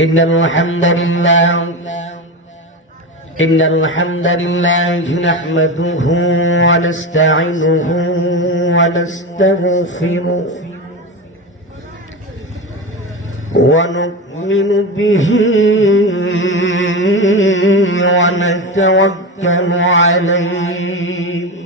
إن الحمد لله إن الحمد لله نحمده ونستعينه ونستغفره ونؤمن به ونتوكل عليه.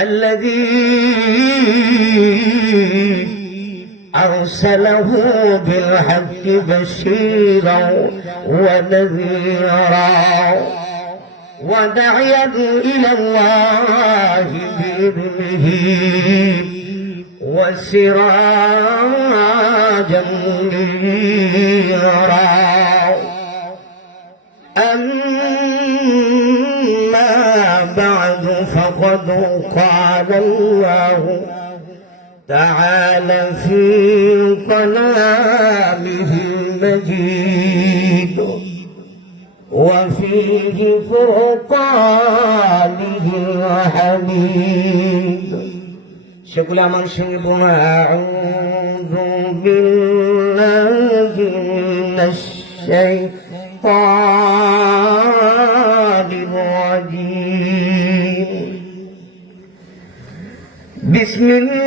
الذي أرسله بالحق بشيرا ونذيرا وداعيا إلى الله بإذنه وسراجا تعالى في كلامه المجيد وفيه فرقانه الحميد সেগুলো আমার সঙ্গে বোমা আউযু বিল্লাহি মিনাশ শাইতানির রাজীম বিসমিল্লাহির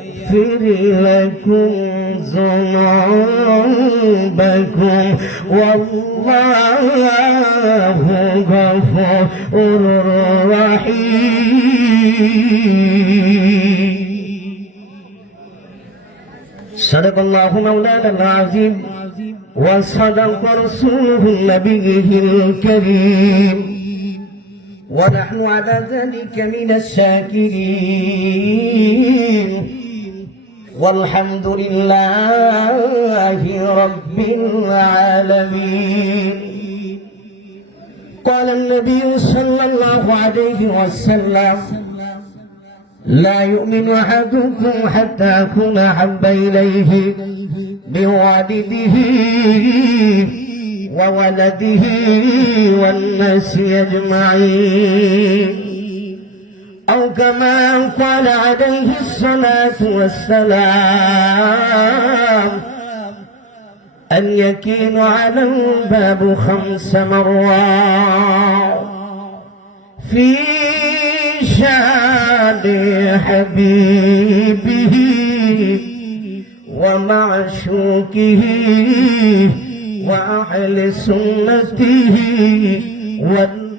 لكم ذنوبكم والله غفور رحيم صدق الله مولانا العظيم وصدق رسوله النبي الكريم ونحن على ذلك من الشاكرين والحمد لله رب العالمين. قال النبي صلى الله عليه وسلم لا يؤمن أحدكم حتى أكون أحب إليه بوالده وولده والناس أجمعين. أو كما قال عليه الصلاة والسلام أن يكين على الباب خمس مرات في شان حبيبه ومعشوقه وأهل سنته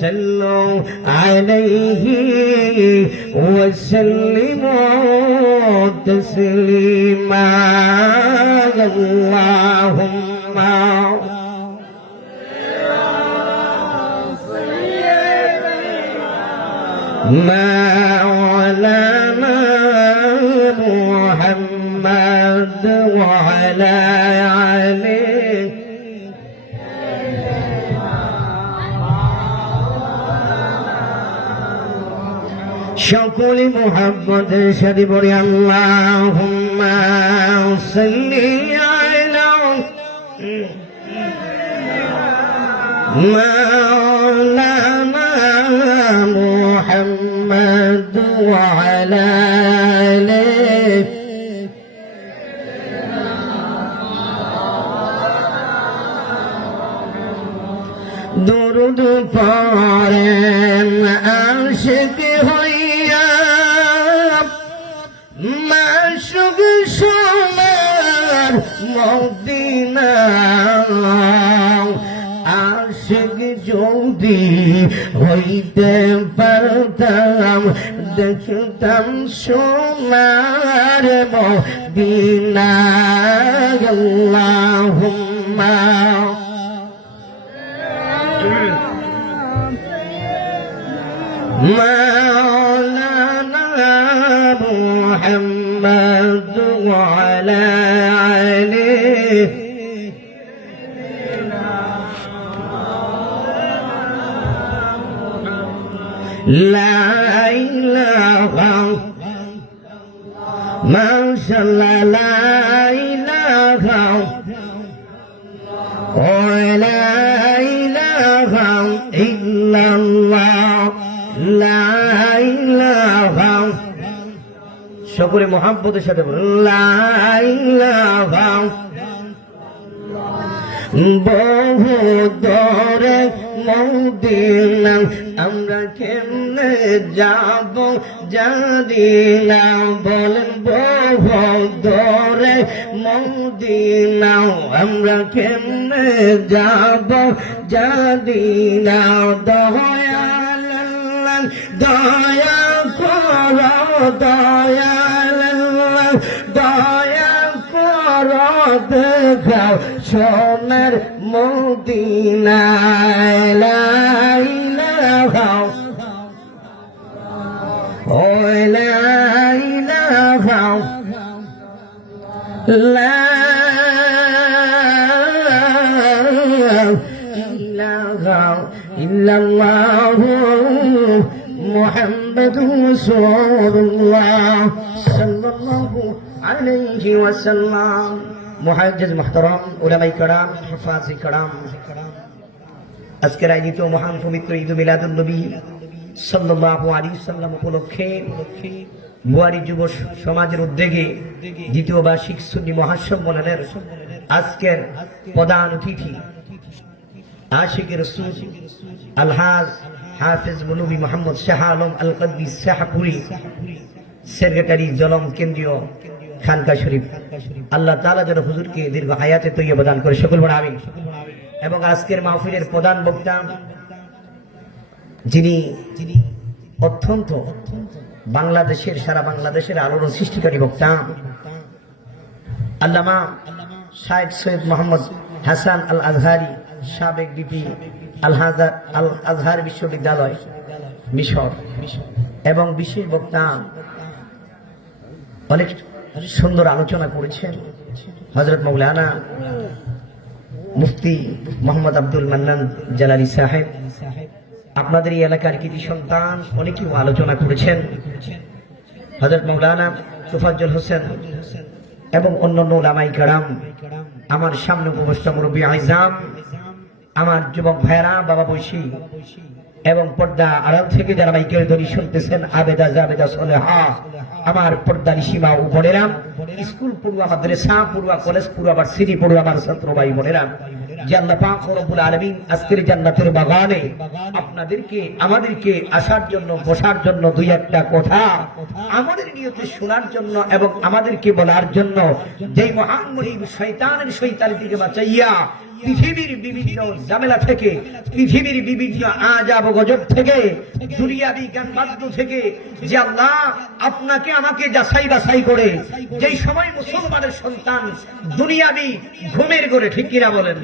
صلوا عليه وسلموا تسليما اللهم مولانا সকলে মোহাম্মদের সাথে বলি আল্লাহুম্মা সাল্লি আলা مولانا محمد وعلى মদিনা আশিক যদি হইতে পারতাম দেখতাম সোনার মদিনা। আল্লাহুম্মা। মা لا إله ما شاء الله لا إله ولا إله إلا الله لا إله সকলে মোহাম্মদের সাথে বলুন লা ইলাহা বহু দরে মদিনা আমরা কেমনে যাব জানি না বলেন বহু দরে মদিনা, আমরা কেমনে যাব জানি না দয়াল দয়া কর দয়াল দয়া কর, দেখাও সোনার মদিনায়। লা ইলাহা ইল্লাল্লাহ মুহাম্মাদুর রাসূলুল্লাহ সাল্লাল্লাহু আলাইহি ওয়াসাল্লাম মুহাজ্জিজ মুহতারাম উলামায়ে কেরাম হিফাজি কেরাম আজকের আয়োজিত মহান পবিত্র ঈদ মিলাদুন নবী আলম আল কদ্দি সেক্রেটারি জলম কেন্দ্রীয় খানকা শরীফ। আল্লাহ তাআলা যেন হুজুরকে দীর্ঘ হায়াতে তৈরি প্রদান করে। সকল বড় আমিন। এবং আজকের মাহফিলের প্রধান বক্তা যিনি যিনি অত্যন্ত বাংলাদেশের, সারা বাংলাদেশের আলোড়ন সৃষ্টিকারী বক্তা। আল্লামা শাহেদ সৈয়দ মোহাম্মদ হাসান আল আজহারি সাবেক ডিপি আল হাজার আল আজহার বিশ্ববিদ্যালয়, মিশর। এবং বিশেষ বক্তা অনেক সুন্দর আলোচনা করেছেন। হজরত মৌলানা মুফতি মোহাম্মদ আব্দুল মান্নান জালালি সাহেব। আপনাদের এই এলাকার কৃতি সন্তান অনেকেও আলোচনা করেছেন। হজরত মৌলানা তুফাজ্জল হোসেন এবং অন্যান্য লামাই কারাম, আমার সামনে উপবিষ্ট মুরব্বী আইজাম, আমার যুবক ভাইরা বাবা বৈশী এবং পর্দা আড়াল থেকে যারা মাইকের ধ্বনি শুনতেছেন, আবেদা জাবেদা সলেহা, আমার পর্দারি সীমা ও স্কুল পড়ুয়া মাদ্রাসা, পড়ুয়া কলেজ, পড়ুয়া ভার্সিটি, পড়ুয়া আমার ছাত্র ভাই বোনেরা, যে রব্বুল আলামিন আজকের জান্নাতের বাগানে আপনাদেরকে, আমাদেরকে আসার জন্য, বসার জন্য দুই একটা কথা আমাদের নিয়তে শোনার জন্য এবং আমাদেরকে বলার জন্য যে মহান মহিম শয়তানের শৈতানি থেকে বাঁচাইয়া পৃথিবীর বিভিন্ন জামেলা থেকে, পৃথিবীর বিভিন্ন আজাব গজব থেকে, দুনিয়াবি জ্ঞান বাদ্য থেকে, যে আল্লাহ আপনাকে আমাকে যাচাই বাছাই করে, যেই সময় মুসলমানের সন্তান দুনিয়াবি ঘুমের করে ঠিক কিনা বলেন?